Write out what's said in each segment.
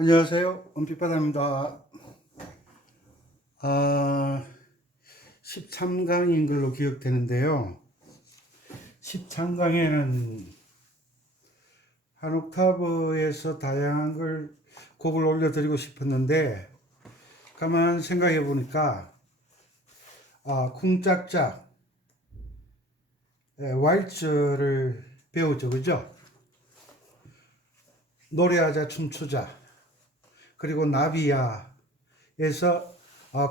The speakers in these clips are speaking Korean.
안녕하세요. 은빛바다입니다. 13강인 걸로 기억되는데요. 13강에는 한 옥타브에서 다양한 곡을 올려드리고 싶었는데, 가만 생각해 보니까, 쿵짝짝, 왈츠를 배우죠. 그죠? 노래하자, 춤추자. 그리고 나비야에서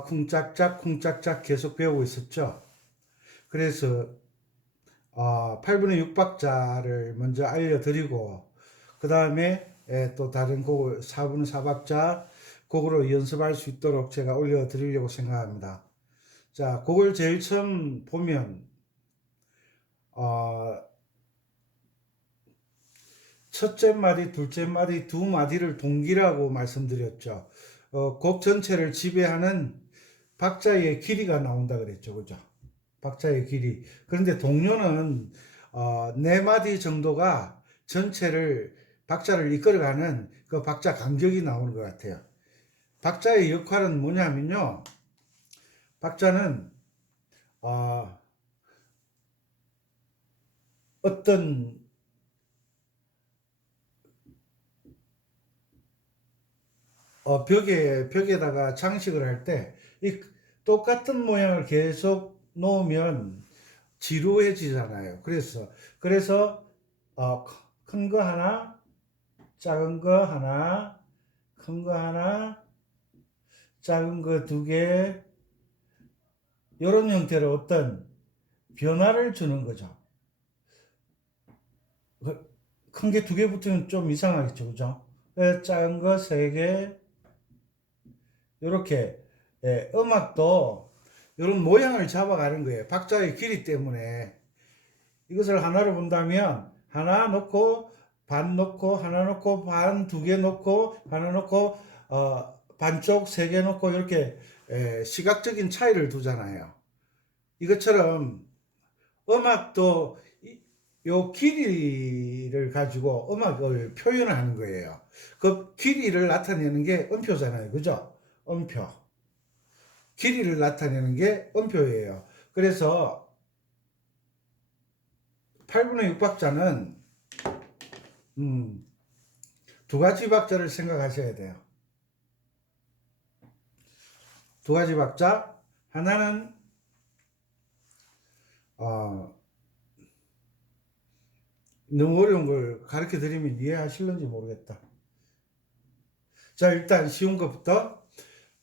쿵짝짝 쿵짝짝 계속 배우고 있었죠. 그래서 8분의 6박자를 먼저 알려드리고 그 다음에 또 다른 곡을 4분의 4박자 곡으로 연습할 수 있도록 제가 올려드리려고 생각합니다. 자, 곡을 제일 처음 보면 첫째 마디, 둘째 마디, 두 마디를 동기라고 말씀드렸죠. 곡 전체를 지배하는 박자의 길이가 나온다 그랬죠. 그죠? 박자의 길이. 그런데 동요는 네 마디 정도가 전체를 박자를 이끌어가는 그 박자 간격이 나오는 것 같아요. 박자의 역할은 뭐냐면요. 박자는 어떤 벽에다가 장식을 할 때 이 똑같은 모양을 계속 놓으면 지루해지잖아요. 그래서 큰 거 하나, 작은 거 하나, 큰 거 하나, 작은 거 두 개, 이런 형태로 어떤 변화를 주는 거죠. 큰 게 두 개 붙으면 좀 이상하겠죠, 그죠? 작은 거 세 개, 이렇게 음악도 이런 모양을 잡아가는 거예요. 박자의 길이 때문에. 이것을 하나로 본다면 하나 놓고 반 놓고 하나 놓고 반 두 개 놓고 하나 놓고 반쪽 세 개 놓고 이렇게 시각적인 차이를 두잖아요. 이것처럼 음악도 요 길이를 가지고 음악을 표현하는 거예요. 그 길이를 나타내는 게 음표잖아요. 그죠? 음표. 길이를 나타내는 게 음표예요. 그래서 8분의 6박자는 두 가지 박자를 생각하셔야 돼요. 두 가지 박자. 하나는 너무 어려운 걸 가르쳐 드리면 이해하실는지 모르겠다. 자, 일단 쉬운 것부터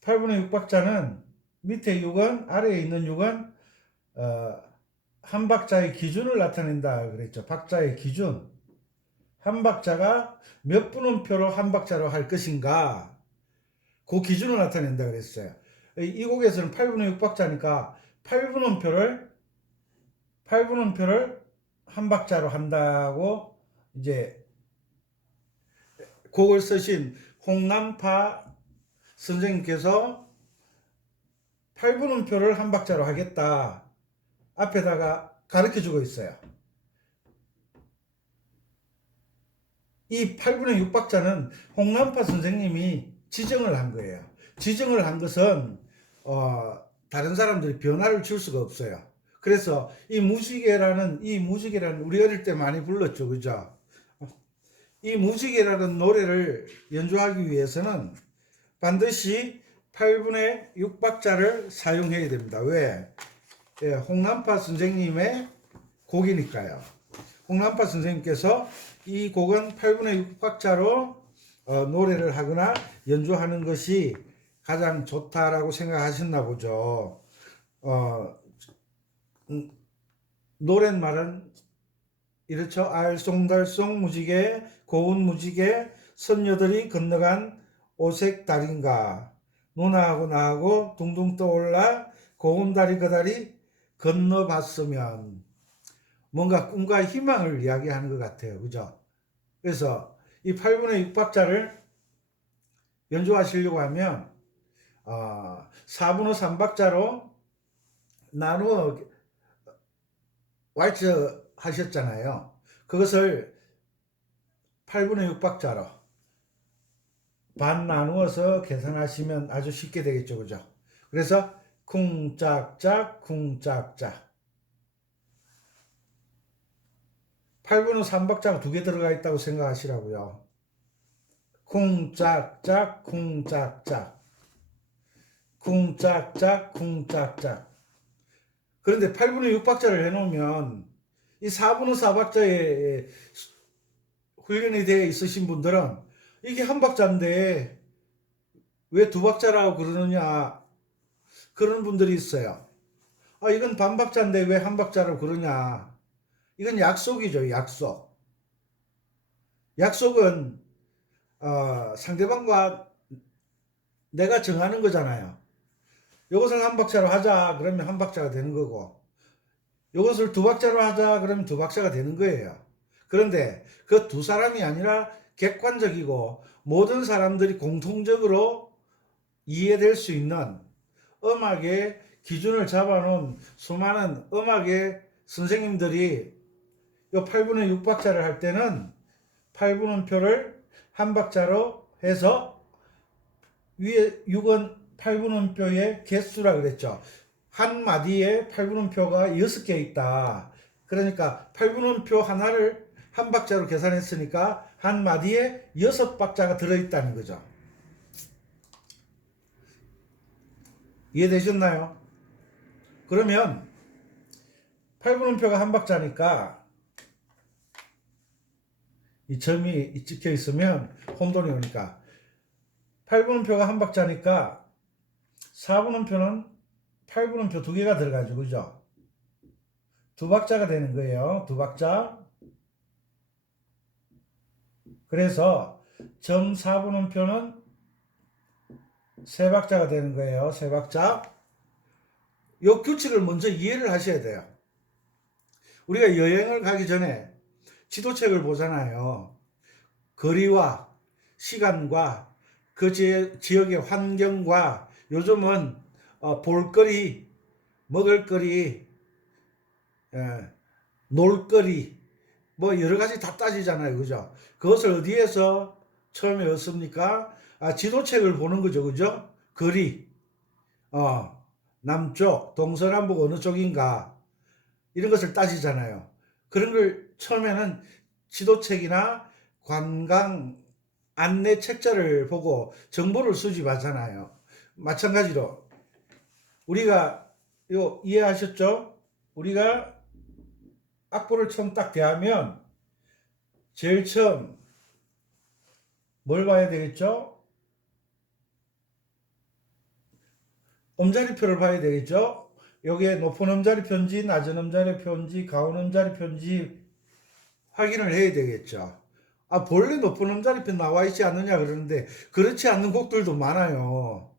8분의 6박자는 밑에 6은 아래에 있는 6은 한 박자의 기준을 나타낸다 그랬죠. 박자의 기준. 한 박자가 몇 분음표로 한 박자로 할 것인가 그 기준을 나타낸다 그랬어요. 이 곡에서는 8분의 6박자니까 8분음표를 한 박자로 한다고 이제 곡을 쓰신 홍남파 선생님께서 8분음표를 한 박자로 하겠다 앞에다가 가르쳐 주고 있어요. 이 8분의 6박자는 홍남파 선생님이 지정을 한 거예요. 지정을 한 것은 다른 사람들이 변화를 줄 수가 없어요. 그래서 이 무지개라는 우리 어릴 때 많이 불렀죠. 그죠? 이 무지개라는 노래를 연주하기 위해서는 반드시 8분의 6박자를 사용해야 됩니다. 왜? 홍남파 선생님의 곡이니까요. 홍남파 선생님께서 이 곡은 8분의 6박자로 노래를 하거나 연주하는 것이 가장 좋다라고 생각하셨나 보죠. 노랫말은 이렇죠. 알쏭달쏭 무지개 고운 무지개 선녀들이 건너간 오색 달인가 누나하고 나하고 둥둥 떠올라 고운 다리 그 다리 건너봤으면 뭔가 꿈과 희망을 이야기하는 것 같아요. 그죠? 그래서 이 8분의 6박자를 연주하시려고 하면 4분의 3박자로 나누어 왈츠 하셨잖아요. 그것을 8분의 6박자로 반 나누어서 계산하시면 아주 쉽게 되겠죠. 그죠? 그래서 쿵짝짝 쿵짝짝 8분의 3박자가 두 개 들어가 있다고 생각하시라고요. 쿵짝짝 쿵짝짝 쿵짝짝 쿵짝짝. 그런데 8분의 6박자를 해놓으면 이 4분의 4박자에 훈련이 되어 있으신 분들은 이게 한 박자인데 왜 두 박자라고 그러느냐 그런 분들이 있어요. 아, 이건 반박자인데 왜 한 박자라고 그러냐. 이건 약속이죠. 약속. 약속은 상대방과 내가 정하는 거잖아요. 이것을 한 박자로 하자 그러면 한 박자가 되는 거고 이것을 두 박자로 하자 그러면 두 박자가 되는 거예요. 그런데 그 두 사람이 아니라 객관적이고 모든 사람들이 공통적으로 이해될 수 있는 음악의 기준을 잡아놓은 수많은 음악의 선생님들이 이 8분의 6박자를 할 때는 8분음표를 한 박자로 해서 위에 6은 8분음표의 개수라 그랬죠. 한 마디에 8분음표가 6개 있다. 그러니까 8분음표 하나를 한 박자로 계산했으니까 한 마디에 6박자가 들어있다는 거죠. 이해되셨나요? 그러면 8분음표가 한 박자니까 이 점이 찍혀 있으면 혼돈이 오니까 8분음표가 한 박자니까 4분음표는 8분음표 두 개가 들어가죠. 그죠? 두 박자가 되는 거예요. 두 박자. 그래서 점 4분음표는 세 박자가 되는 거예요. 세 박자. 이 규칙을 먼저 이해를 하셔야 돼요. 우리가 여행을 가기 전에 지도책을 보잖아요. 거리와 시간과 그 지역의 환경과 요즘은 볼거리, 먹을거리, 놀거리 뭐 여러 가지 다 따지잖아요. 그죠? 그것을 어디에서 처음에 얻습니까? 지도책을 보는 거죠. 그죠? 거리, 남쪽, 동서남북 어느 쪽인가 이런 것을 따지잖아요. 그런 걸 처음에는 지도책이나 관광 안내 책자를 보고 정보를 수집하잖아요. 마찬가지로 우리가 이해하셨죠? 우리가 악보를 처음 딱 대하면 제일 처음 뭘 봐야 되겠죠? 음자리표를 봐야 되겠죠? 여기에 높은 음자리표인지 낮은 음자리표인지 가운 음자리표인지 확인을 해야 되겠죠. 본래 높은 음자리표 나와 있지 않느냐 그러는데 그렇지 않는 곡들도 많아요.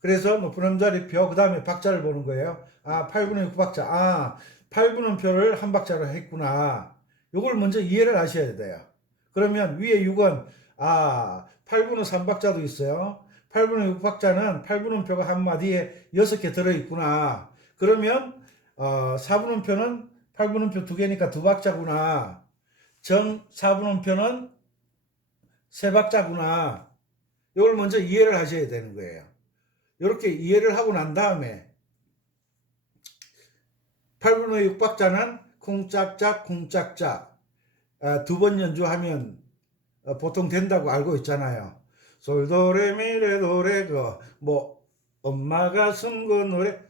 그래서 높은 음자리표 그 다음에 박자를 보는 거예요. 8분의 6박자. 8분음표를 한 박자로 했구나. 요걸 먼저 이해를 하셔야 돼요. 그러면 위에 6은 8분의 3박자도 있어요. 8분의 6박자는 8분음표가 한 마디에 6개 들어있구나. 그러면 4분음표는 8분음표 두 개니까 두 박자구나. 정 4분음표는 세 박자구나. 이걸 먼저 이해를 하셔야 되는 거예요. 이렇게 이해를 하고 난 다음에 8분의 6박자는 쿵짝짝 쿵짝짝 두 번 연주하면 보통 된다고 알고 있잖아요. 솔도레미레도레 뭐 엄마가 쓴 그 노래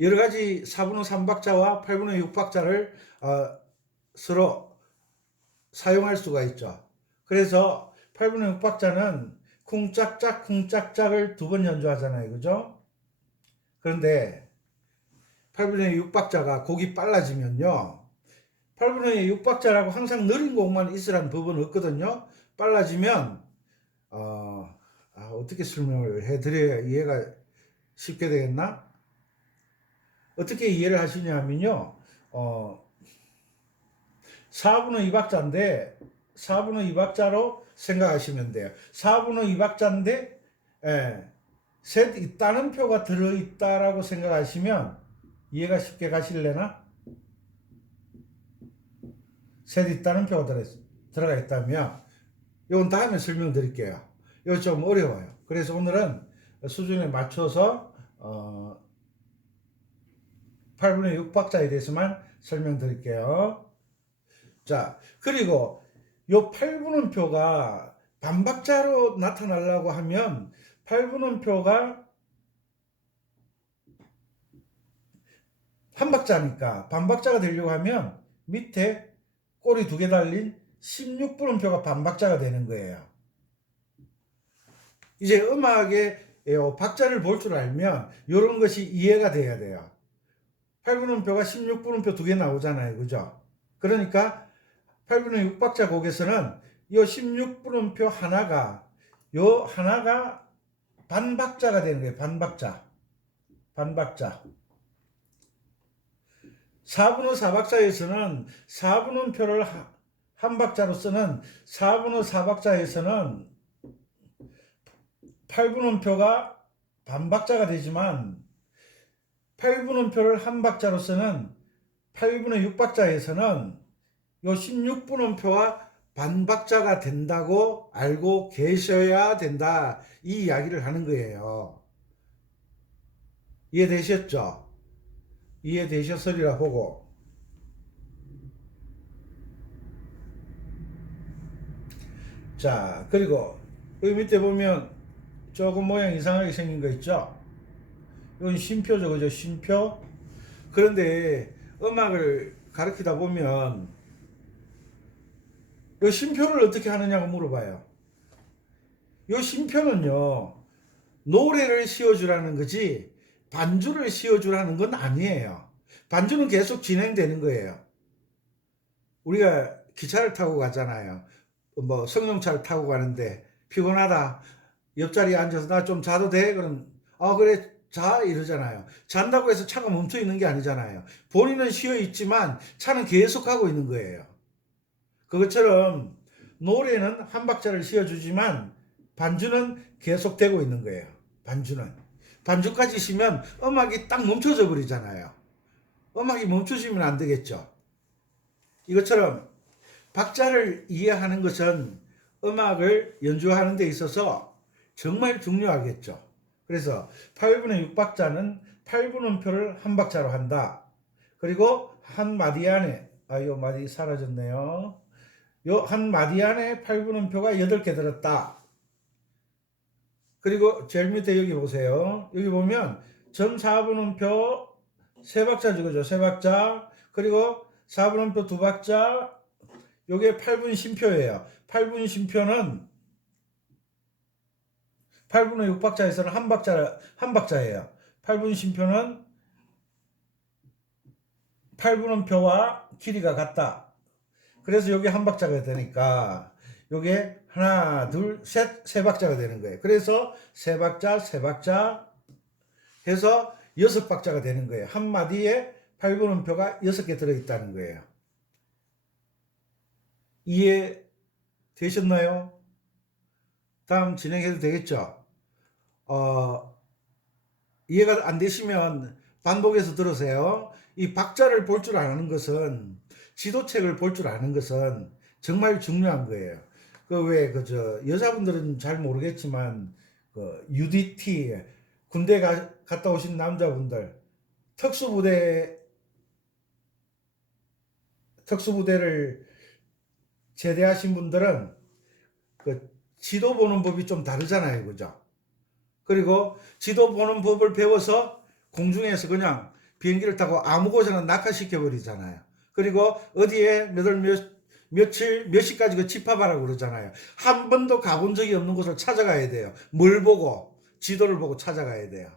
여러 가지 4분의 3박자와 8분의 6박자를 서로 사용할 수가 있죠. 그래서 8분의 6박자는 쿵짝짝 쿵짝짝을 두 번 연주하잖아요. 그죠? 그런데 8분의 6박자가 곡이 빨라지면요. 8분의 6박자라고 항상 느린 곡만 있으라는 법은 없거든요. 빨라지면 어떻게 설명을 해드려야 이해가 쉽게 되겠나? 어떻게 이해를 하시냐면요. 4분의 2박자인데 4분의 2박자로 생각하시면 돼요. 4분의 2박자인데 셋 있다는 표가 들어있다라고 생각하시면 이해가 쉽게 가실래나? 셋 있다는 표가 들어가 있다면 이건 다음에 설명드릴게요. 이거 좀 어려워요. 그래서 오늘은 수준에 맞춰서 8분의 6박자에 대해서만 설명드릴게요. 자, 그리고 요 8분음표가 반박자로 나타나려고 하면 8분음표가 한 박자니까 반박자가 되려고 하면 밑에 꼬리 2개 달린 16분음표가 반박자가 되는 거예요. 이제 음악의 박자를 볼 줄 알면 이런 것이 이해가 돼야 돼요. 8분음표가 16분음표 2개 나오잖아요. 그죠? 그러니까 8분의 6박자 곡에서는 이 16분음표 하나가 반박자가 되는 거예요. 반박자. 4분의 4박자에서는 4분음표를 한 박자로 쓰는 4분의 4박자에서는 8분음표가 반박자가 되지만 8분음표를 한 박자로 쓰는 8분의 6박자에서는 요 16분음표와 반박자가 된다고 알고 계셔야 된다. 이 이야기를 하는 거예요. 이해되셨죠? 이해되셨으리라 보고. 자, 그리고 여기 밑에 보면 조금 모양 이상하게 생긴 거 있죠? 이건 쉼표죠. 그죠? 쉼표. 그런데 음악을 가르치다 보면 이 쉼표를 어떻게 하느냐고 물어봐요. 이 쉼표는요, 노래를 씌워주라는 거지 반주를 씌워주라는 건 아니에요. 반주는 계속 진행되는 거예요. 우리가 기차를 타고 가잖아요. 뭐 승용차를 타고 가는데 피곤하다. 옆자리에 앉아서 나 좀 자도 돼? 그럼 그래 자 이러잖아요. 잔다고 해서 차가 멈춰 있는 게 아니잖아요. 본인은 쉬어 있지만 차는 계속 가고 있는 거예요. 그것처럼 노래는 한 박자를 씌워주지만 반주는 계속되고 있는 거예요. 반주까지 쉬면 음악이 딱 멈춰져 버리잖아요. 음악이 멈춰지면 안 되겠죠. 이것처럼 박자를 이해하는 것은 음악을 연주하는 데 있어서 정말 중요하겠죠. 그래서 8분의 6박자는 8분음표를 한 박자로 한다. 그리고 한 마디 안에 요 마디 사라졌네요. 요 한 마디 안에 8분음표가 8개 들었다. 그리고 제일 밑에 여기 보세요. 여기 보면 점 4분음표 3박자 주거죠. 3박자. 그리고 4분음표 2박자. 요게 8분 심표예요. 8분 심표는 8분의 6박자에서는 한 박자예요. 8분 심표는 8분음표와 길이가 같다. 그래서 여기 한 박자가 되니까 요게 하나, 둘, 셋, 3박자가 되는 거예요. 그래서 3박자 해서 6박자가 되는 거예요. 한 마디에 8분음표가 6개 들어있다는 거예요. 이해되셨나요? 다음 진행해도 되겠죠? 이해가 안 되시면 반복해서 들으세요. 이 박자를 볼 줄 아는 것은, 지도책을 볼 줄 아는 것은 정말 중요한 거예요. 여자분들은 잘 모르겠지만, UDT, 군대 갔다 오신 남자분들, 특수부대를 제대하신 분들은 지도 보는 법이 좀 다르잖아요. 그죠? 그리고 지도 보는 법을 배워서 공중에서 그냥 비행기를 타고 아무 곳에나 낙하시켜 버리잖아요. 그리고 어디에 며칠 몇 시까지 집합하라고 그러잖아요. 한 번도 가본 적이 없는 곳을 찾아가야 돼요. 뭘 보고? 지도를 보고 찾아가야 돼요.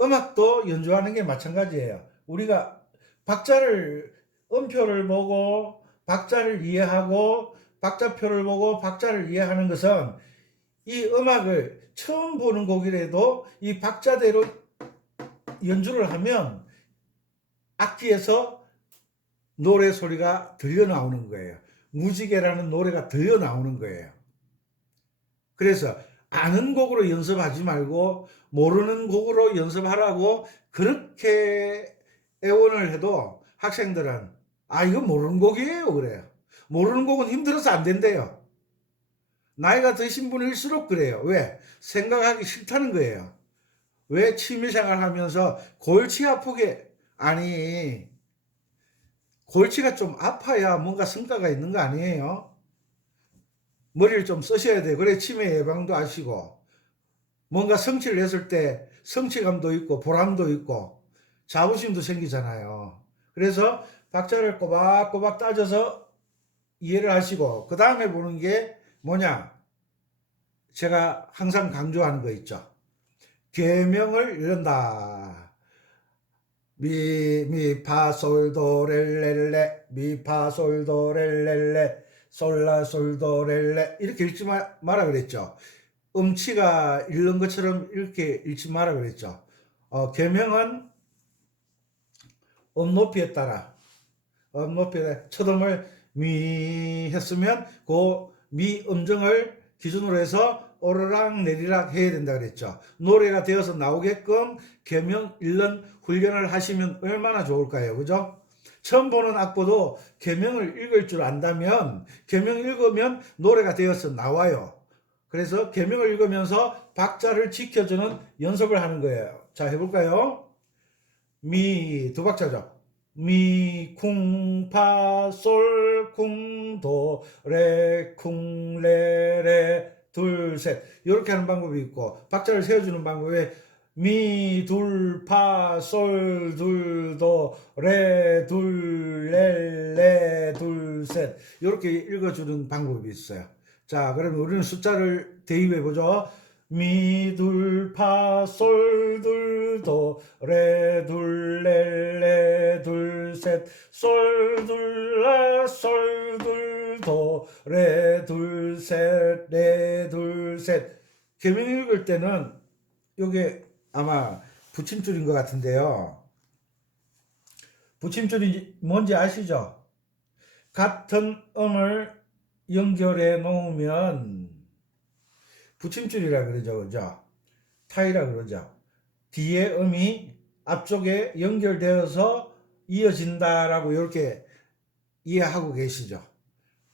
음악도 연주하는 게 마찬가지예요. 우리가 음표를 보고 박자를 이해하고 박자표를 보고 박자를 이해하는 것은 이 음악을 처음 보는 곡이라도 이 박자대로 연주를 하면 악기에서 노래 소리가 들려 나오는 거예요. 무지개라는 노래가 들려 나오는 거예요. 그래서 아는 곡으로 연습하지 말고 모르는 곡으로 연습하라고 그렇게 애원을 해도 학생들은 이거 모르는 곡이에요 그래요. 모르는 곡은 힘들어서 안 된대요. 나이가 드신 분일수록 그래요. 왜? 생각하기 싫다는 거예요. 왜 취미생활 하면서 골치 아프게, 아니, 골치가 좀 아파야 뭔가 성과가 있는 거 아니에요? 머리를 좀 쓰셔야 돼요. 그래 치매 예방도 하시고, 뭔가 성취를 했을 때 성취감도 있고, 보람도 있고, 자부심도 생기잖아요. 그래서 박자를 꼬박꼬박 따져서 이해를 하시고, 그 다음에 보는 게 뭐냐? 제가 항상 강조하는 거 있죠. 계명을 이른다. 미파솔도렐렐레 미파솔도렐렐레 솔라솔도렐레 이렇게 읽지 마라 그랬죠. 음치가 읽는 것처럼 이렇게 읽지 마라 그랬죠. 계명은 음높이에 따라 음높이에 첫음을 미 했으면 그 미 음정을 기준으로 해서 오르락 내리락 해야 된다 그랬죠. 노래가 되어서 나오게끔 계명 읽는 훈련을 하시면 얼마나 좋을까요? 그죠? 처음 보는 악보도 계명을 읽을 줄 안다면 계명 읽으면 노래가 되어서 나와요. 그래서 계명을 읽으면서 박자를 지켜주는 연습을 하는 거예요. 자, 해볼까요? 미, 두 박자죠. 미, 쿵, 파, 솔, 쿵, 도, 레, 쿵, 레, 레, 둘, 셋. 이렇게 하는 방법이 있고, 박자를 세워주는 방법이 미, 둘, 파, 솔, 둘, 도, 레, 둘, 레, 레, 둘, 셋. 이렇게 읽어주는 방법이 있어요. 자, 그러면 우리는 숫자를 대입해 보죠. 미, 둘, 파, 솔, 둘, 도, 레, 둘, 레, 레, 둘, 셋, 솔, 둘, 라, 솔, 둘, 도, 레, 둘, 셋, 레, 둘, 셋. 계명 읽을 때는 요게 아마 붙임줄인 것 같은데요. 붙임줄이 뭔지 아시죠? 같은 음을 연결해 놓으면 붙임줄이라 그러죠. 그죠? 타이라 그러죠. 뒤에 음이 앞쪽에 연결되어서 이어진다라고 이렇게 이해하고 계시죠.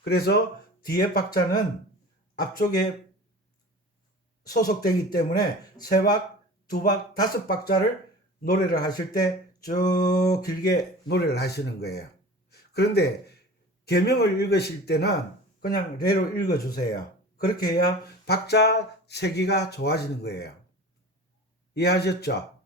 그래서 뒤에 박자는 앞쪽에 소속되기 때문에 세 박, 두 박, 다섯 박자를 노래를 하실 때 쭉 길게 노래를 하시는 거예요. 그런데 계명을 읽으실 때는 그냥 레로 읽어주세요. 그렇게 해야 박자 세기가 좋아지는 거예요. 이해하셨죠?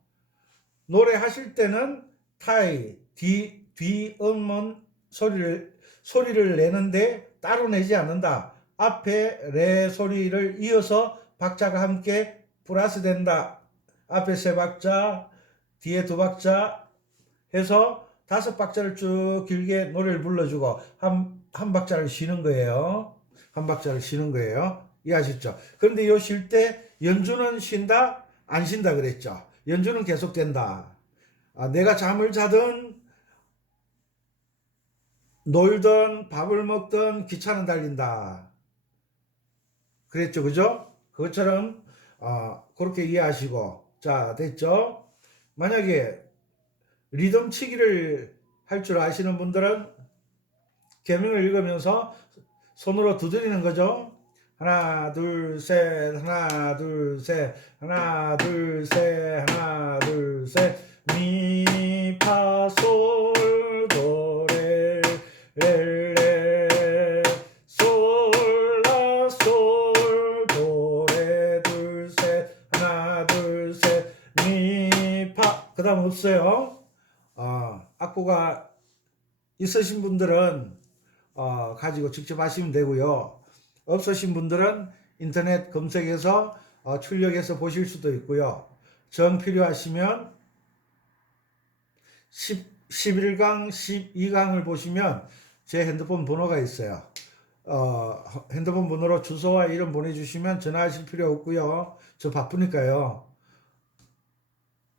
노래하실 때는 타이, 뒤음은 소리를 내는데 따로 내지 않는다. 앞에 레 소리를 이어서 박자가 함께 플러스 된다. 앞에 세 박자, 뒤에 두 박자 해서 다섯 박자를 쭉 길게 노래를 불러주고 한 박자를 쉬는 거예요. 한 박자를 쉬는 거예요. 이해하셨죠? 그런데 요 쉴 때 연주는 쉰다, 안 쉰다 그랬죠. 연주는 계속된다. 내가 잠을 자든 놀든 밥을 먹든 기차는 달린다. 그랬죠, 그죠? 그것처럼 그렇게 이해하시고, 자, 됐죠? 만약에 리듬 치기를 할 줄 아시는 분들은 계명을 읽으면서 손으로 두드리는 거죠. 하나, 둘, 셋, 하나, 둘, 셋, 하나, 둘, 셋, 하나, 둘, 셋, 미, 파, 솔, 도, 레, 레, 레, 솔, 라, 솔, 도, 레, 둘, 셋, 하나, 둘, 셋, 미, 파. 그 다음 없어요. 악보가 있으신 분들은 가지고 직접 하시면 되고요. 없으신 분들은 인터넷 검색해서 출력해서 보실 수도 있고요. 정 필요하시면 11강, 12강을 보시면 제 핸드폰 번호가 있어요. 핸드폰 번호로 주소와 이름 보내주시면 전화하실 필요 없고요. 저 바쁘니까요.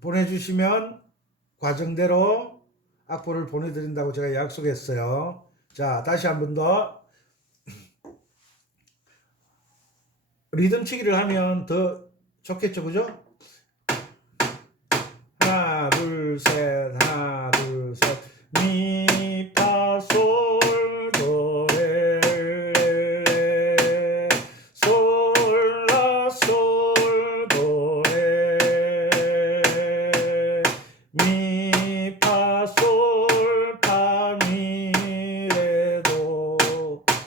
보내주시면 과정대로 악보를 보내드린다고 제가 약속했어요. 자, 다시 한 번 더. 리듬 치기를 하면 더 좋겠죠, 그죠? 하나, 둘, 셋, 하나, 둘, 셋, 미, 파, 솔, 도, 레, 레, 솔,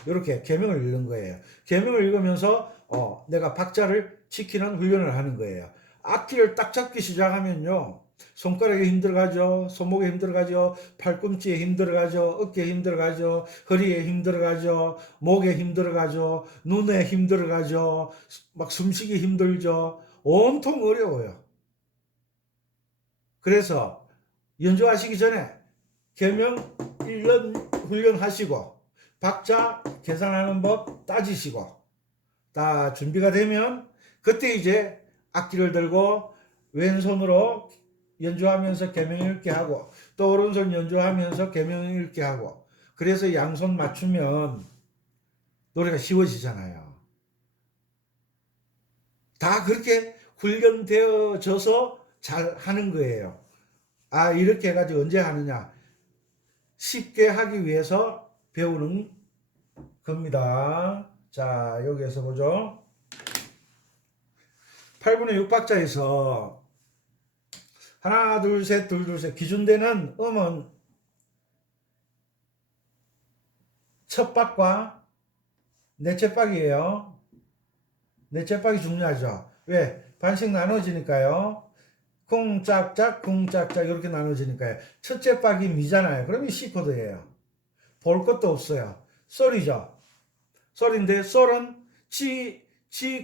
이렇게 계명을 읽는 거예요. 계명을 읽으면서 내가 박자를 지키는 훈련을 하는 거예요. 악기를 딱 잡기 시작하면요. 손가락에 힘들어가죠. 손목에 힘들어가죠. 팔꿈치에 힘들어가죠. 어깨에 힘들어가죠. 허리에 힘들어가죠. 목에 힘들어가죠. 눈에 힘들어가죠. 막 숨쉬기 힘들죠. 온통 어려워요. 그래서 연주하시기 전에 계명 읽는 훈련하시고 박자 계산하는 법 따지시고 다 준비가 되면 그때 이제 악기를 들고 왼손으로 연주하면서 계명 읽게 하고 또 오른손 연주하면서 계명 읽게 하고 그래서 양손 맞추면 노래가 쉬워지잖아요. 다 그렇게 훈련되어져서 잘 하는 거예요. 아, 이렇게 해가지고 언제 하느냐? 쉽게 하기 위해서 배우는 겁니다. 자, 여기에서 보죠. 8분의 6박자에서 하나, 둘, 셋, 둘, 둘, 셋. 기준되는 음은 첫 박과 넷째 박이에요. 넷째 박이 중요하죠. 왜? 반씩 나눠지니까요. 쿵짝짝 쿵짝짝 이렇게 나눠지니까요. 첫째 박이 미잖아요. 그러면 C 코드예요. 볼 것도 없어요. 솔이죠. 솔인데 솔은 G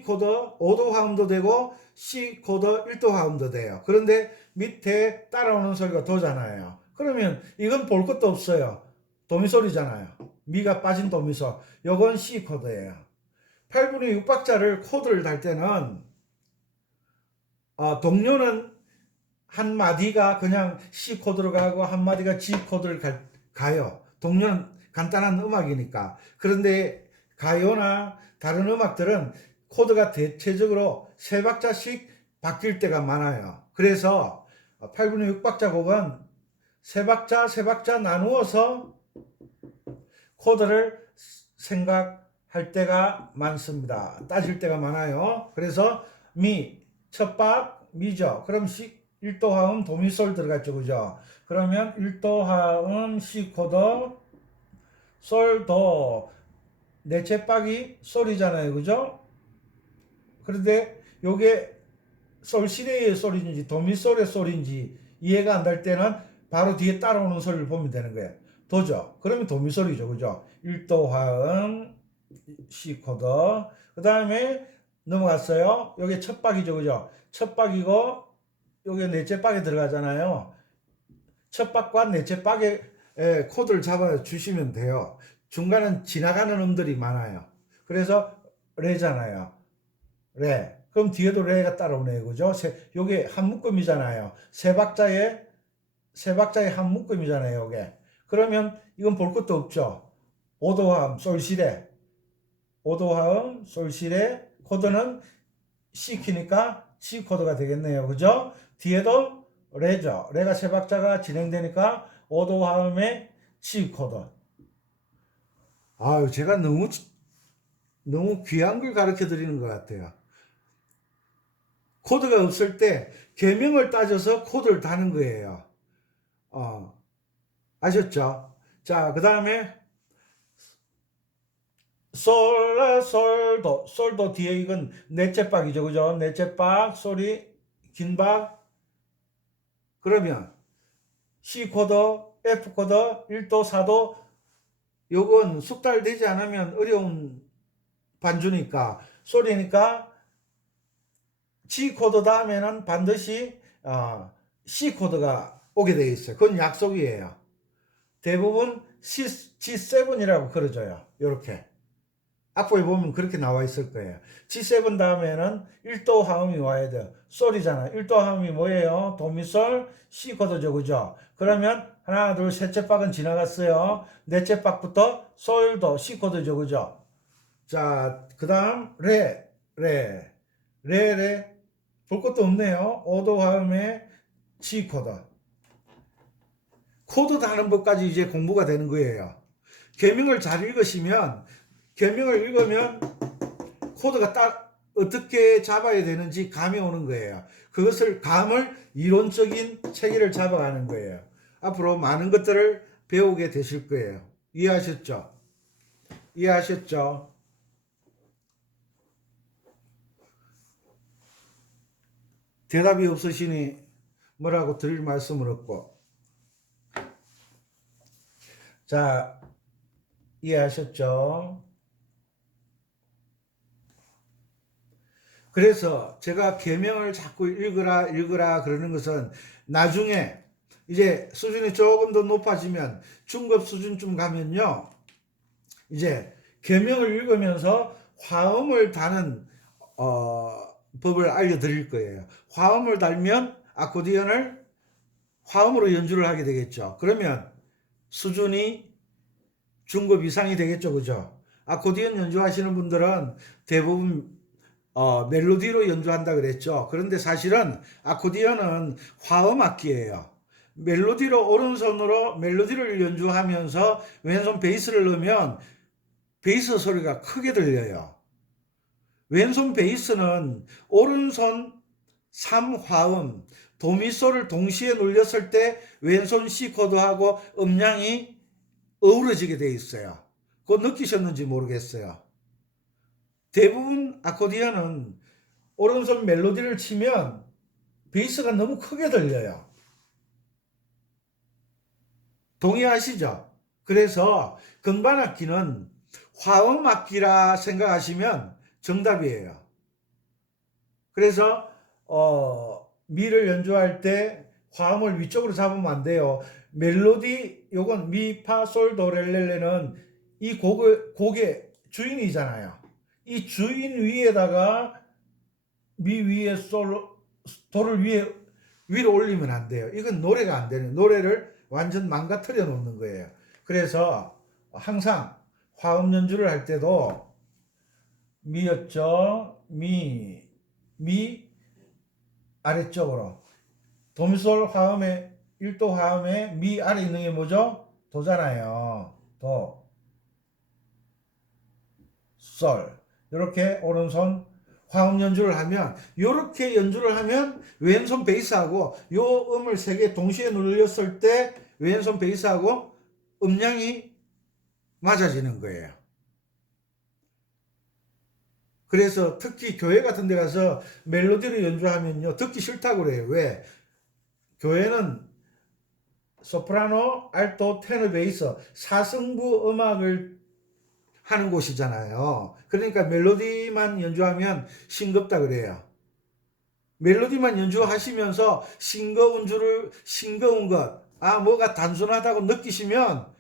코드 5도 화음도 되고 C 코드 1도 화음도 돼요. 그런데 밑에 따라오는 소리가 도잖아요. 그러면 이건 볼 것도 없어요. 도미솔이잖아요. 미가 빠진 도미솔. 요건 C 코드예요. 8분의 6박자를 코드를 달 때는 동료는 한 마디가 그냥 C 코드로 가고 한 마디가 G 코드를 가요. 동료는 간단한 음악이니까. 그런데 가요나 다른 음악들은 코드가 대체적으로 세 박자씩 바뀔 때가 많아요. 그래서 8분의 6박자 곡은 세 박자 나누어서 코드를 생각할 때가 많습니다. 따질 때가 많아요. 그래서 미, 첫 박, 미죠. 그럼 C, 1도 화음 도미솔 들어갔죠. 그죠? 그러면 1도 화음 C 코드 솔, 도 넷째 박이 솔이잖아요. 그죠? 그런데 요게 솔시레의 솔인지 도미솔의 솔인지 이해가 안 될 때는 바로 뒤에 따라오는 소리를 보면 되는 거예요. 도죠? 그러면 도미솔이죠. 그죠? 1도 화음 C 코드. 그 다음에 넘어갔어요. 요게 첫 박이죠. 그죠? 첫 박이고 요게 넷째 박에 들어가잖아요. 첫 박과 넷째 박에 코드를 잡아 주시면 돼요. 중간은 지나가는 음들이 많아요. 그래서 레잖아요. 레. 그럼 뒤에도 레가 따라오네요. 그죠? 요게 한 묶음이잖아요. 세 박자의 한 묶음이잖아요. 요게. 그러면 이건 볼 것도 없죠. 5도 화음 솔시레. 5도 화음 솔시레. 코드는 C 키니까 C 코드가 되겠네요. 그죠? 뒤에도 레죠. 레가 세 박자가 진행되니까 5도 화음의 C 코드. 아유, 제가 너무 귀한 걸 가르쳐 드리는 것 같아요. 코드가 없을 때 계명을 따져서 코드를 다는 거예요. 아셨죠? 자, 그 다음에 솔라 솔도 솔도 뒤에 이건 넷째 박이죠. 그죠? 넷째 박 소리 긴 박. 그러면 C 코드, F 코드, 1도, 4도 요건 숙달되지 않으면 어려운 반주니까 소리니까 G 코드 다음에는 반드시 C 코드가 오게 되어 있어요. 그건 약속이에요. 대부분 G7이라고 그러져요. 이렇게 악보에 보면 그렇게 나와 있을 거예요. G7 다음에는 1도 화음이 와야 돼요. 솔이잖아요. 1도 화음이 뭐예요? 도미솔 C 코드죠. 그죠? 그러면 하나 둘 셋째 박은 지나갔어요. 넷째 박부터 솔도 C 코드죠. 그죠? 자, 그 다음 레 볼 것도 없네요. 5도 화음의 G 코드. 코드 다는 법까지 이제 공부가 되는 거예요. 계명을 잘 읽으시면 계명을 읽으면 코드가 딱 어떻게 잡아야 되는지 감이 오는 거예요. 그것을 감을 이론적인 체계를 잡아가는 거예요. 앞으로 많은 것들을 배우게 되실 거예요. 이해하셨죠? 이해하셨죠? 대답이 없으시니 뭐라고 드릴 말씀은 없고. 자, 이해하셨죠? 그래서 제가 계명을 자꾸 읽으라 그러는 것은 나중에 이제 수준이 조금 더 높아지면 중급 수준쯤 가면요. 이제 계명을 읽으면서 화음을 다는 법을 알려드릴 거예요. 화음을 달면 아코디언을 화음으로 연주를 하게 되겠죠. 그러면 수준이 중급 이상이 되겠죠. 그죠? 아코디언 연주하시는 분들은 대부분 멜로디로 연주한다 그랬죠. 그런데 사실은 아코디언은 화음 악기예요. 멜로디로 오른손으로 멜로디를 연주하면서 왼손 베이스를 넣으면 베이스 소리가 크게 들려요. 왼손 베이스는 오른손 3화음 도미소를 동시에 눌렸을 때 왼손 C 코드하고 음량이 어우러지게 돼 있어요. 그거 느끼셨는지 모르겠어요. 대부분 아코디언은 오른손 멜로디를 치면 베이스가 너무 크게 들려요. 동의하시죠? 그래서 건반악기는 화음악기라 생각하시면 정답이에요. 그래서 미를 연주할 때 화음을 위쪽으로 잡으면 안 돼요. 멜로디 요건 미, 파, 솔, 도, 렐레레는 이 곡의 주인이잖아요. 이 주인 위에다가 미 위에 솔, 도를 위로 올리면 안 돼요. 이건 노래가 안 되는, 노래를 완전 망가뜨려 놓는 거예요. 그래서 항상 화음 연주를 할 때도 미였죠. 미 아래쪽으로 도미솔 화음의 1도 화음의 미 아래 있는 게 뭐죠? 도잖아요. 도, 솔. 이렇게 오른손 화음 연주를 하면, 이렇게 연주를 하면 왼손 베이스하고 요 음을 세 개 동시에 눌렸을 때 왼손 베이스하고 음량이 맞아지는 거예요. 그래서 특히 교회 같은 데 가서 멜로디를 연주하면요, 듣기 싫다고 그래요. 왜? 교회는 소프라노, 알토, 테너, 베이스 4성부 음악을 하는 곳이잖아요. 그러니까 멜로디만 연주하면 싱겁다 그래요. 멜로디만 연주하시면서 싱거운 것, 뭐가 단순하다고 느끼시면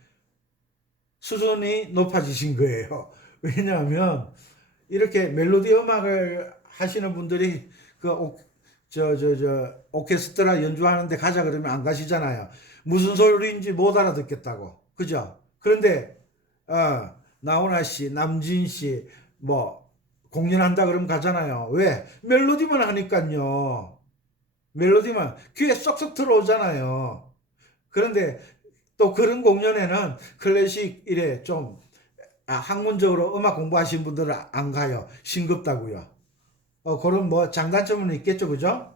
수준이 높아지신 거예요. 왜냐하면 이렇게 멜로디 음악을 하시는 분들이 오케스트라 연주하는데 가자 그러면 안 가시잖아요. 무슨 소리인지 못 알아듣겠다고. 그죠? 그런데, 나훈아 씨, 남진 씨, 공연한다 그러면 가잖아요. 왜? 멜로디만 하니까요. 멜로디만 귀에 쏙쏙 들어오잖아요. 그런데 또 그런 공연에는 클래식 이래 좀 학문적으로 음악 공부하신 분들은 안 가요. 싱겁다고요. 그런 장단점은 있겠죠. 그죠?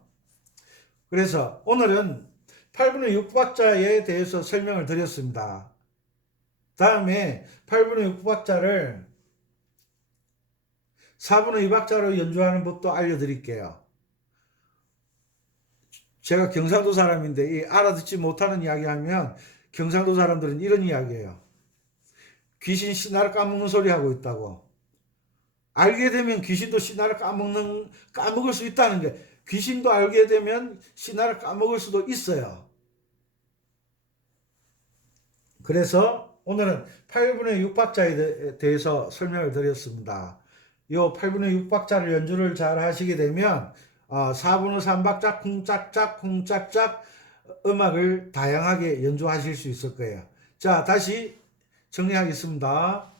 그래서 오늘은 8분의 6박자에 대해서 설명을 드렸습니다. 다음에 8분의 6박자를 4분의 2박자로 연주하는 법도 알려드릴게요. 제가 경상도 사람인데 알아듣지 못하는 이야기하면 경상도 사람들은 이런 이야기예요. 귀신 신나를 까먹는 소리 하고 있다고. 알게 되면 귀신도 신나를 까먹을 수 있다는 게, 귀신도 알게 되면 신나를 까먹을 수도 있어요. 그래서 오늘은 8분의 6박자에 대해서 설명을 드렸습니다. 이 8분의 6박자를 연주를 잘 하시게 되면 4분의 3박자 쿵짝짝 쿵짝짝 음악을 다양하게 연주하실 수 있을 거예요. 자, 다시 정리하겠습니다.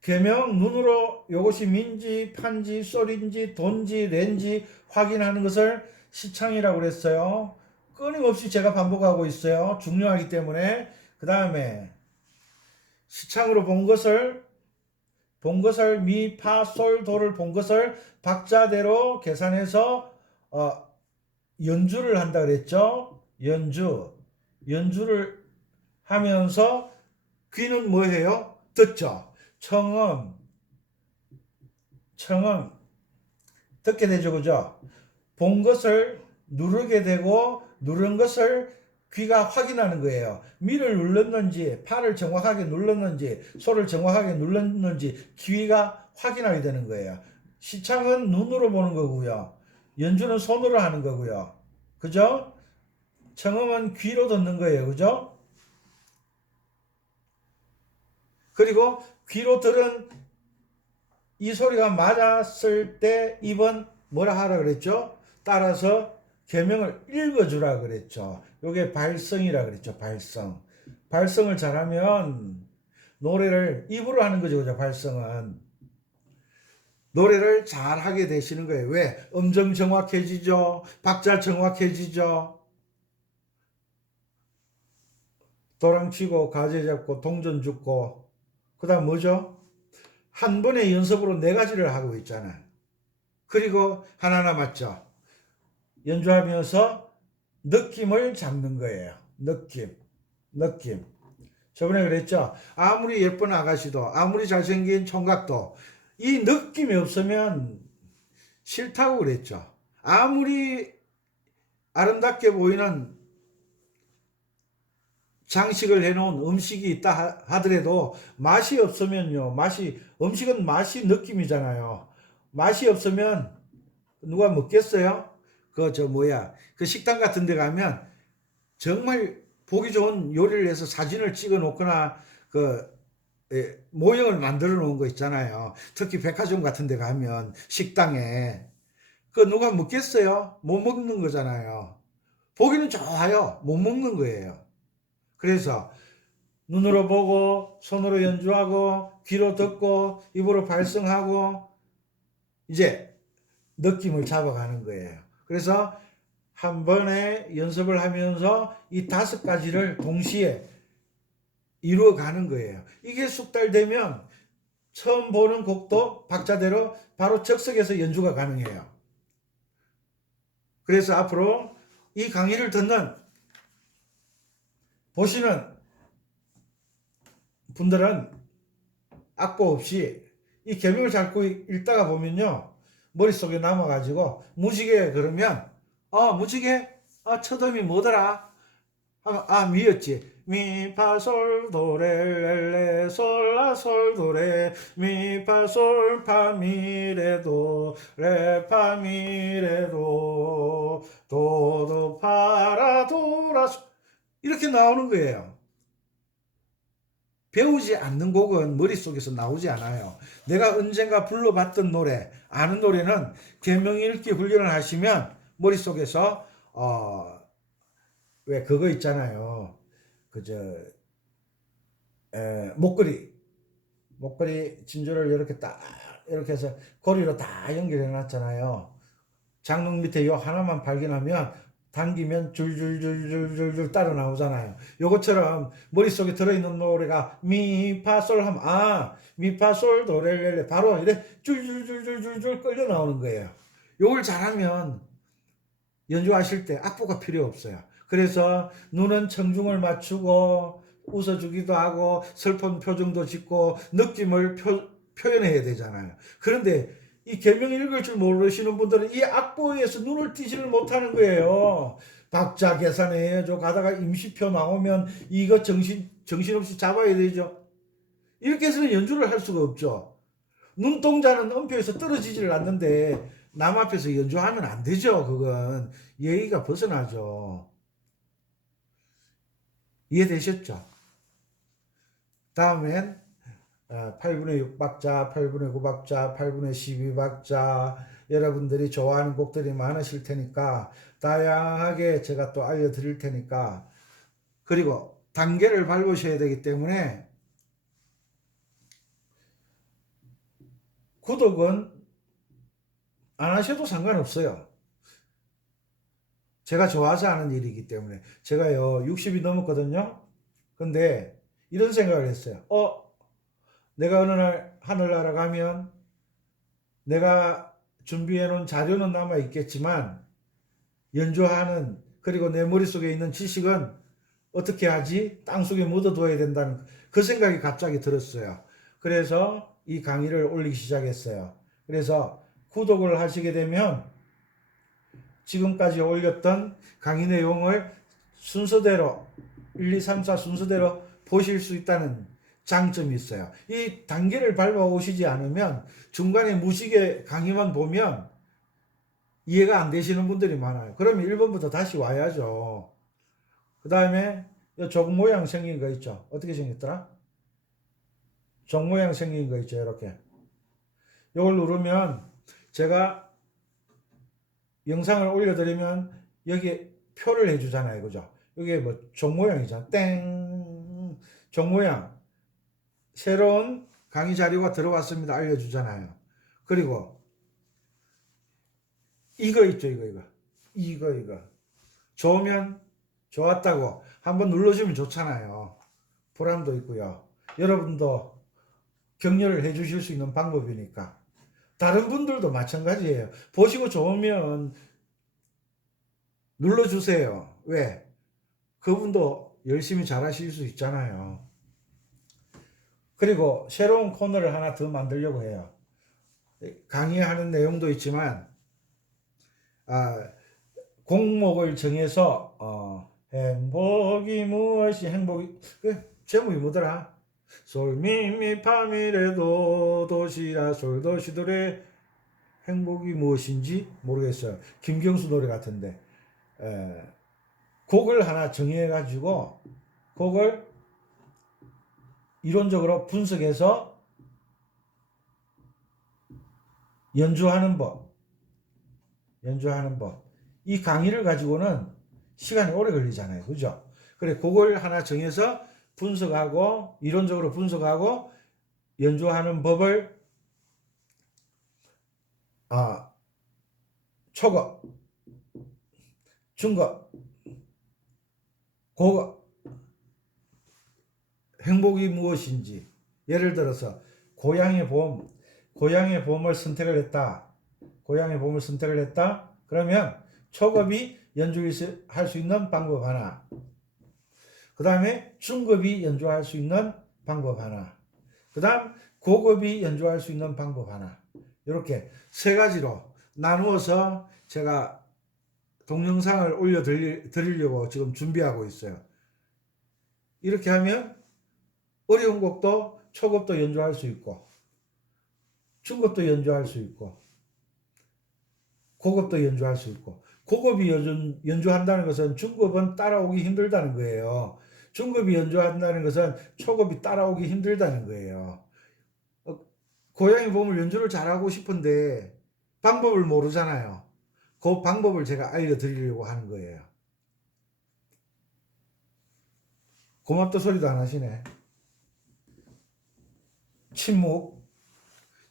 계명 눈으로 이것이 민지, 판지, 솔인지, 돈지, 렌지 확인하는 것을 시창이라고 그랬어요. 끊임없이 제가 반복하고 있어요. 중요하기 때문에. 그 다음에 시창으로 본 것을 미, 파, 솔, 도를 본 것을 박자대로 계산해서 연주를 한다 그랬죠. 연주를 하면서 귀는 뭐 해요? 듣죠. 청음, 청음 듣게 되죠, 그죠? 본 것을 누르게 되고 누른 것을 귀가 확인하는 거예요. 미를 눌렀는지, 팔을 정확하게 눌렀는지, 손을 정확하게 눌렀는지 귀가 확인하게 되는 거예요. 시창은 눈으로 보는 거고요. 연주는 손으로 하는 거고요. 그죠? 청음은 귀로 듣는 거예요. 그죠? 그리고 귀로 들은 이 소리가 맞았을 때 입은 뭐라 하라 그랬죠? 따라서 계명을 읽어주라 그랬죠. 요게 발성이라 그랬죠. 발성. 발성을 잘하면 노래를 입으로 하는 거죠. 그죠? 발성은. 노래를 잘하게 되시는 거예요. 왜? 음정 정확해지죠. 박자 정확해지죠. 도랑치고 가재 잡고 동전 줍고 그 다음 뭐죠? 한 번의 연습으로 네 가지를 하고 있잖아. 그리고 하나 남았죠. 연주하면서 느낌을 잡는 거예요. 느낌. 저번에 그랬죠. 아무리 예쁜 아가씨도, 아무리 잘생긴 총각도 이 느낌이 없으면 싫다고 그랬죠. 아무리 아름답게 보이는 장식을 해놓은 음식이 있다 하더라도 맛이 없으면요. 음식은 맛이 느낌이잖아요. 맛이 없으면 누가 먹겠어요? 그 식당 같은 데 가면 정말 보기 좋은 요리를 해서 사진을 찍어 놓거나 모형을 만들어 놓은 거 있잖아요. 특히 백화점 같은 데 가면 식당에 누가 먹겠어요? 못 먹는 거잖아요. 보기는 좋아요. 못 먹는 거예요. 그래서 눈으로 보고 손으로 연주하고 귀로 듣고 입으로 발성하고 이제 느낌을 잡아가는 거예요. 그래서 한 번에 연습을 하면서 이 5가지를 동시에 이루어가는 거예요. 이게 숙달되면 처음 보는 곡도 박자대로 바로 즉석에서 연주가 가능해요. 그래서 앞으로 이 강의를 보시는 분들은 악보 없이 이 계명을 잡고 읽다가 보면요. 머릿속에 남아가지고 무지개 그러면 무지개 첫음이 뭐더라? 미였지. 미, 파, 솔, 도, 레, 레, 솔, 라, 솔, 도, 레, 미, 파, 솔, 파, 미, 레, 도, 레, 파, 미, 레, 도, 도, 파, 라, 도, 라, 솔. 이렇게 나오는 거예요. 배우지 않는 곡은 머릿속에서 나오지 않아요. 내가 언젠가 불러봤던 노래, 아는 노래는 계명 읽기 훈련을 하시면 머릿속에서 왜 그거 있잖아요. 목걸이 진주를 이렇게 해서 고리로 다 연결해 놨잖아요. 장롱 밑에 요 하나만 발견하면 당기면 줄줄줄줄줄줄 따라 나오잖아요. 요것처럼 머릿속에 들어있는 노래가 미파솔 하면 미파솔 도레레레 바로 이래 줄줄줄줄줄 끌려 나오는 거예요. 요걸 잘하면 연주하실 때 악보가 필요 없어요. 그래서 눈은 청중을 맞추고 웃어주기도 하고 슬픈 표정도 짓고 느낌을 표현해야 되잖아요. 그런데 이 계명 읽을 줄 모르시는 분들은 이 악보에서 눈을 띄지를 못하는 거예요. 박자 계산해야죠. 가다가 임시표 나오면 이거 정신없이 잡아야 되죠. 이렇게 해서는 연주를 할 수가 없죠. 눈동자는 음표에서 떨어지지를 않는데 남 앞에서 연주하면 안 되죠. 그건 예의가 벗어나죠. 이해되셨죠? 다음엔 8분의 6박자, 8분의 9박자, 8분의 12박자 여러분들이 좋아하는 곡들이 많으실 테니까 다양하게 제가 또 알려드릴 테니까 그리고 단계를 밟으셔야 되기 때문에 구독은 안 하셔도 상관없어요. 제가 좋아서 하는 일이기 때문에 제가요 60이 넘었거든요. 근데 이런 생각을 했어요. 내가 어느 날 하늘나라 가면 내가 준비해 놓은 자료는 남아 있겠지만 연주하는 그리고 내 머릿속에 있는 지식은 어떻게 하지? 땅속에 묻어둬야 된다는 그 생각이 갑자기 들었어요. 그래서 이 강의를 올리기 시작했어요. 그래서 구독을 하시게 되면 지금까지 올렸던 강의 내용을 순서대로 1, 2, 3, 4 순서대로 보실 수 있다는 장점이 있어요. 이 단계를 밟아 오시지 않으면 중간에 무식의 강의만 보면 이해가 안 되시는 분들이 많아요. 그러면 1번부터 다시 와야죠. 그 다음에 종 모양 생긴 거 있죠. 어떻게 생겼더라? 종 모양 생긴 거 있죠. 이렇게. 이걸 누르면 제가 영상을 올려드리면 여기 표를 해주잖아요. 그죠? 여기 뭐 종 모양이잖아. 땡! 종 모양. 새로운 강의 자료가 들어왔습니다. 알려주잖아요. 그리고 이거 있죠. 이거. 좋으면 좋았다고 한번 눌러주면 좋잖아요. 보람도 있고요. 여러분도 격려를 해 주실 수 있는 방법이니까. 다른 분들도 마찬가지예요. 보시고 좋으면 눌러주세요. 왜? 그분도 열심히 잘하실 수 있잖아요. 그리고 새로운 코너를 하나 더 만들려고 해요. 강의하는 내용도 있지만 공목을 정해서 행복이 무엇이 행복이 제목이 뭐더라? 솔미미 파미레도 도시라 솔도시도레 행복이 무엇인지 모르겠어요. 김경수 노래 같은데 곡을 하나 정해가지고 곡을 이론적으로 분석해서 연주하는 법. 이 강의를 가지고는 시간이 오래 걸리잖아요. 그죠? 그래, 그걸 하나 정해서 분석하고, 이론적으로 분석하고, 연주하는 법을, 초급, 중급, 고급, 행복이 무엇인지, 예를 들어서, 고향의 봄을 선택을 했다. 그러면 초급이 연주할 수 있는 방법 하나. 그 다음에 중급이 연주할 수 있는 방법 하나. 그 다음 고급이 연주할 수 있는 방법 하나. 이렇게 세 가지로 나누어서 제가 동영상을 올려드리려고 지금 준비하고 있어요. 이렇게 하면 어려운 곡도 초급도 연주할 수 있고 중급도 연주할 수 있고 고급도 연주할 수 있고 고급이 연주한다는 것은 중급은 따라오기 힘들다는 거예요. 중급이 연주한다는 것은 초급이 따라오기 힘들다는 거예요. 고양이 봄을 연주를 잘하고 싶은데 방법을 모르잖아요. 그 방법을 제가 알려드리려고 하는 거예요. 고맙다 소리도 안 하시네.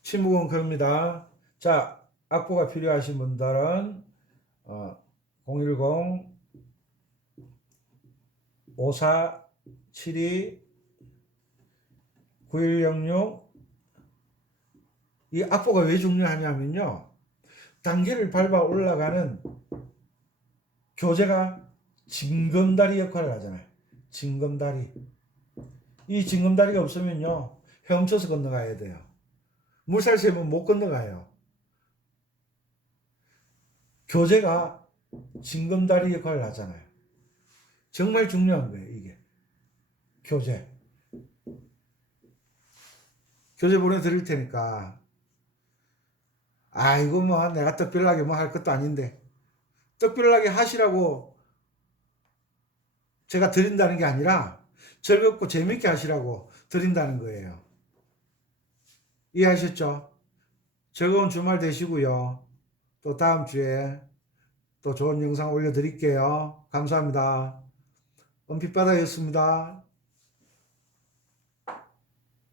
침묵은 그럽니다. 자, 악보가 필요하신 분들은 010 5472 9106 이 악보가 왜 중요하냐면요. 단계를 밟아 올라가는 교재가 징검다리 역할을 하잖아요. 징검다리. 이 징검다리가 없으면요. 헤엄쳐서 건너가야 돼요. 물살 세면 못 건너가요. 교재가 징검다리 역할을 하잖아요. 정말 중요한 거예요, 이게. 교재 보내드릴 테니까. 이거 뭐 내가 특별하게 뭐 할 것도 아닌데. 특별하게 하시라고 제가 드린다는 게 아니라 즐겁고 재밌게 하시라고 드린다는 거예요. 이해하셨죠? 즐거운 주말 되시고요. 또 다음 주에 또 좋은 영상 올려드릴게요. 감사합니다. 은빛바다였습니다.